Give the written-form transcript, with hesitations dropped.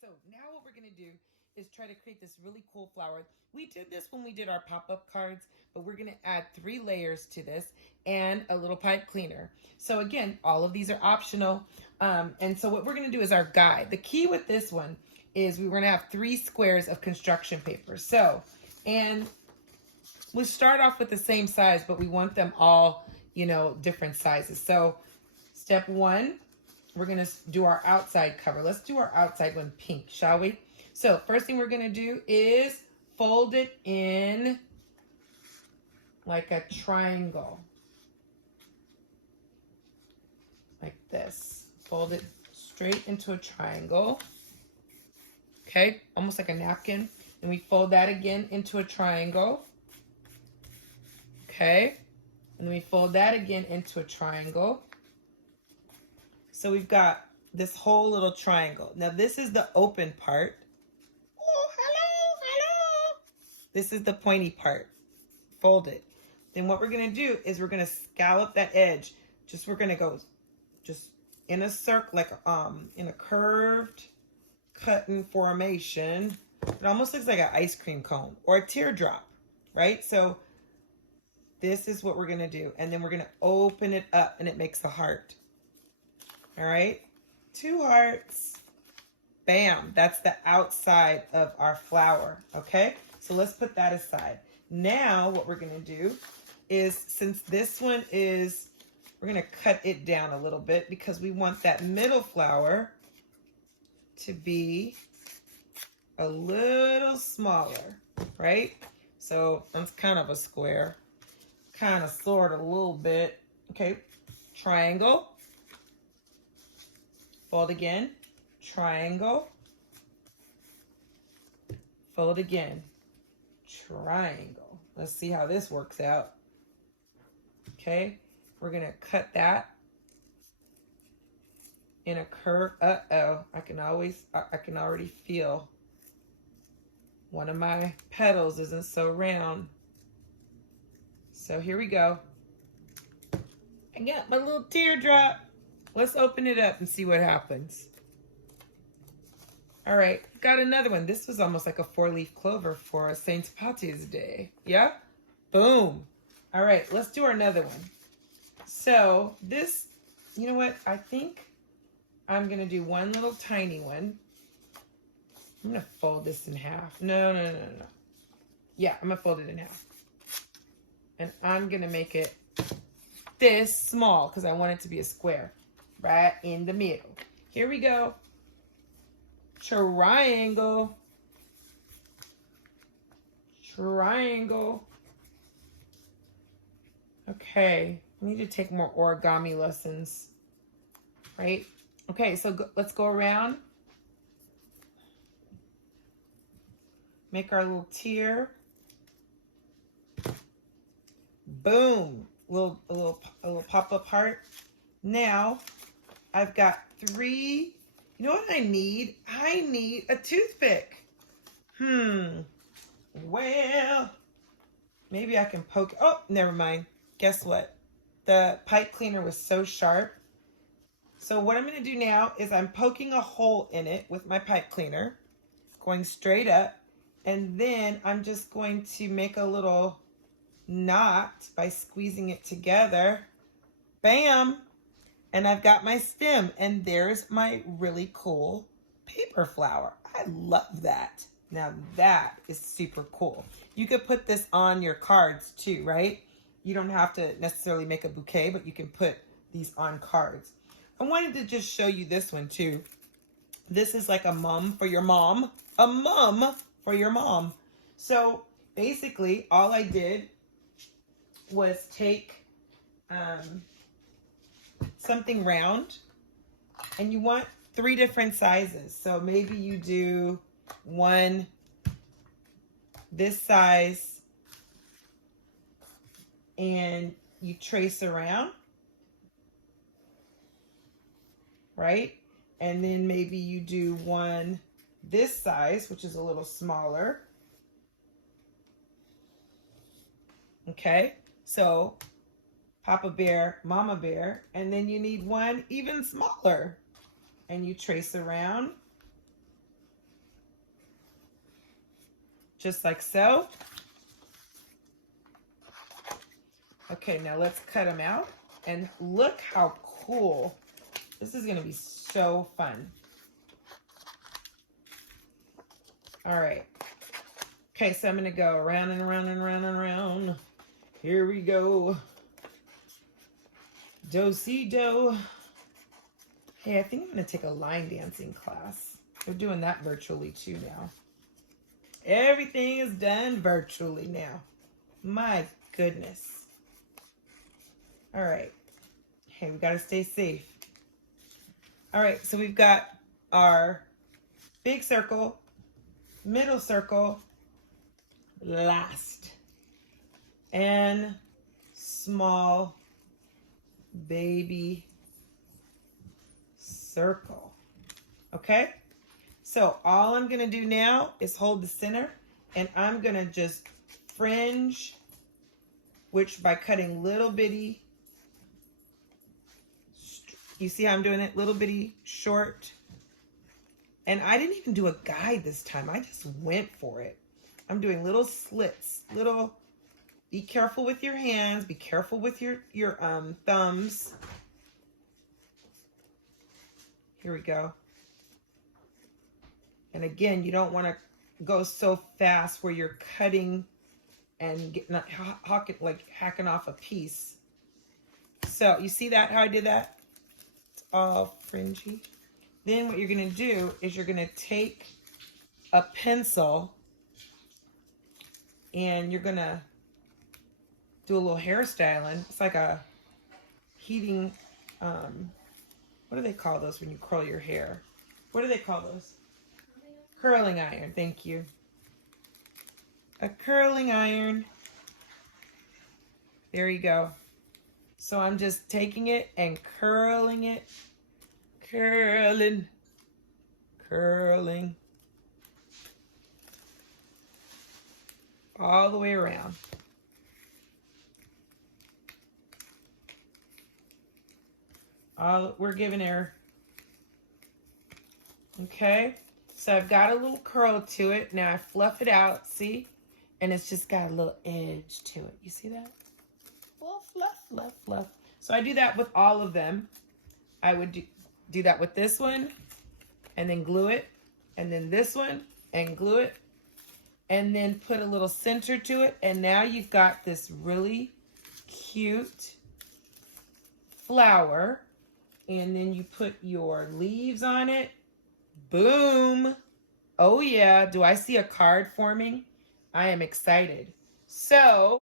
So now what we're gonna do is try to create this really cool flower. We did this when we did our pop-up cards, but we're gonna add 3 layers to this and a little pipe cleaner. So again, all of these are optional. And so what we're gonna do is our guide. The key with this one is we're gonna have 3 squares of construction paper. So, and we start off with the same size, but we want them all, different sizes. So step 1, we're gonna do our outside cover. Let's do our outside one pink, shall we? So first thing we're gonna do is fold it in like a triangle. Like this. Fold it straight into a triangle. Okay, almost like a napkin. And we fold that again into a triangle. Okay, and then we fold that again into a triangle. So we've got this whole little triangle. Now this is the open part. Oh, hello. This is the pointy part. Fold it. Then what we're gonna do is we're gonna scallop that edge. We're gonna go just in a circle, like in a curved cutting formation. It almost looks like an ice cream cone or a teardrop, right? So this is what we're gonna do. And then we're gonna open it up and it makes a heart. All right, 2 hearts. Bam, that's the outside of our flower, okay? So let's put that aside. Now what we're gonna do is, since this one is, we're gonna cut it down a little bit because we want that middle flower to be a little smaller, right? So that's kind of a square, kind of, sort of, a little bit. Okay, triangle. Fold again, triangle, fold again, triangle. Let's see how this works out. Okay, we're gonna cut that in a curve. Uh-oh, I can already feel one of my petals isn't so round. So here we go. I got my little teardrop. Let's open it up and see what happens. All right, got another one. This was almost like a 4-leaf clover for Saint Patty's Day. Yeah? Boom. All right, let's do another one. So this, you know what? I think I'm going to do one little tiny one. I'm going to fold this in half. No. Yeah, I'm going to fold it in half. And I'm going to make it this small because I want it to be a square. Right in the middle. Here we go. Triangle. Triangle. Okay, I need to take more origami lessons, right? Okay, so let's go around. Make our little tear. Boom. A little pop-up heart. Now I've got 3. You know what I need? I need a toothpick. Well, maybe I can poke. Oh, never mind. Guess what? The pipe cleaner was so sharp. So what I'm going to do now is I'm poking a hole in it with my pipe cleaner, going straight up. And then I'm just going to make a little knot by squeezing it together. Bam! And I've got my stem, and there's my really cool paper flower. I love that. Now that is super cool. You could put this on your cards too, right? You don't have to necessarily make a bouquet, but you can put these on cards. I wanted to just show you this one too. This is like a mum for your mom. A mum for your mom. So basically all I did was take something round, and you want 3 different sizes. So maybe you do one this size and you trace around, right? And then maybe you do one this size, which is a little smaller. Okay, so Papa Bear, Mama Bear, and then you need one even smaller. And you trace around, just like so. Okay, now let's cut them out. And look how cool. This is gonna be so fun. All right. Okay, so I'm gonna go around and around and around and around. Here we go. Do-si-do. Hey, I think I'm gonna take a line dancing class. They're doing that virtually too now. Everything is done virtually now. My goodness. All right. Hey, we gotta stay safe. All right, so we've got our big circle, middle circle, last, and small baby circle. Okay? So all I'm gonna do now is hold the center, and I'm gonna just fringe, which by cutting little bitty, you see how I'm doing it? Little bitty short. And I didn't even do a guide this time. I just went for it. I'm doing little slits, little, be careful with your hands, be careful with your thumbs. Here we go. And again, you don't want to go so fast where you're cutting and getting hacking off a piece. So you see that, how I did that? It's all fringy. Then what you're going to do is you're going to take a pencil and you're going to do a little hairstyling. It's like a heating, what do they call those when you curl your hair? What do they call those? Curling iron, thank you. A curling iron. There you go. So I'm just taking it and curling it. Curling. Curling. All the way around. We're giving her. Okay. So I've got a little curl to it. Now I fluff it out, see? And it's just got a little edge to it. You see that? Fluff, fluff, fluff, fluff. So I do that with all of them. I would do that with this one and then glue it. And then this one and glue it. And then put a little center to it. And now you've got this really cute flower. And then you put your leaves on it. Boom. Oh yeah. Do I see a card forming? I am excited. So